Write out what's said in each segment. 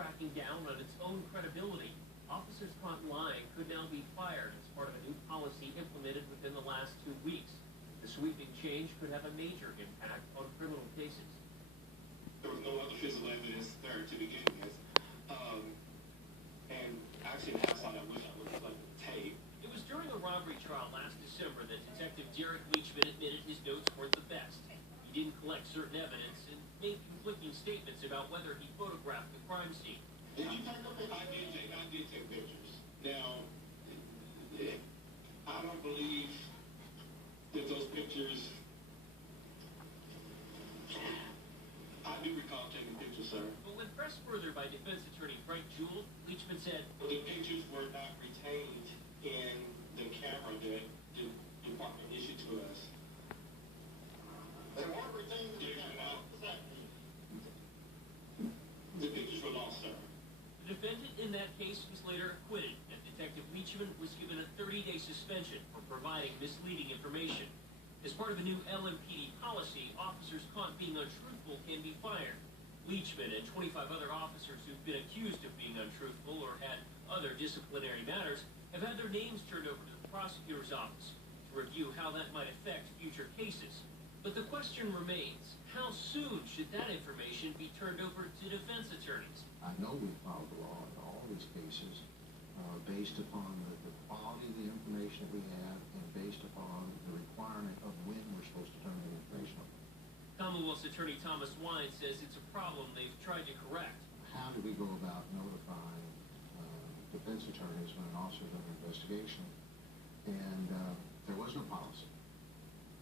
cracking down on its own credibility. Officers caught lying could now be fired as part of a new policy implemented within the last 2 weeks. The sweeping change could have a major impact on criminal cases. There was no other physical evidence there to begin with. And actually, the house I wish I would have like the tape. It was during a robbery trial last December that Detective Derek Leachman admitted his notes weren't the best. He didn't collect certain evidence and made conflicting statements about whether he photographed the crime scene. Did you take a picture? I did take pictures. Now, I don't believe that those pictures. I do recall taking pictures, sir. But when pressed further by defense attorney Frank Jewell, Leachman said, The pictures were not retained in the camera that the department issued to us. They weren't retained in the camera. What's that mean? The pictures were lost, sir. The defendant in that case was later acquitted, and Detective Leachman was given a 30-day suspension for providing misleading information. As part of a new Lmpd policy, officers caught being untruthful can be fired. Leachman and 25 other officers who've been accused of being untruthful or had other disciplinary matters have had their names turned over to the prosecutor's office to review how that might affect future cases. But the question remains, how soon should that information be turned over to defense attorneys? I know we follow the law in all these cases based upon the quality of the information that we have and based upon the requirement of when we're supposed to turn the information over. Commonwealth's Attorney Thomas Wine says it's a problem they've tried to correct. How do we go about notifying defense attorneys when an officer does an investigation? And there was no policy.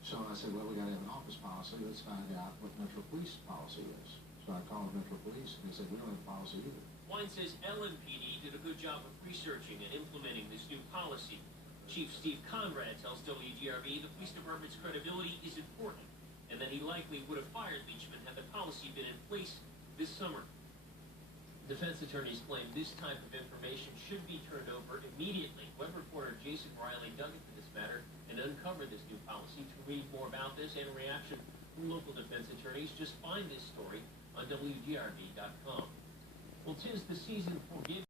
So I said, well, we got to have an office policy. Let's find out what Metro Police policy is. So I called Metro Police, and they said, we don't have a policy either. Wine says Lmpd did a good job of researching and implementing this new policy. Chief Steve Conrad tells WGRB the police department's credibility is important, and that he likely would have fired Leachman had the policy been in place this summer. Defense attorneys claim this type of information should be turned over immediately. Web reporter Jason Riley dug into this matter and uncovered this new policy. To read more about this and reaction from local defense attorneys, just find this story on WGRB.com. Well, 'tis the season for giving.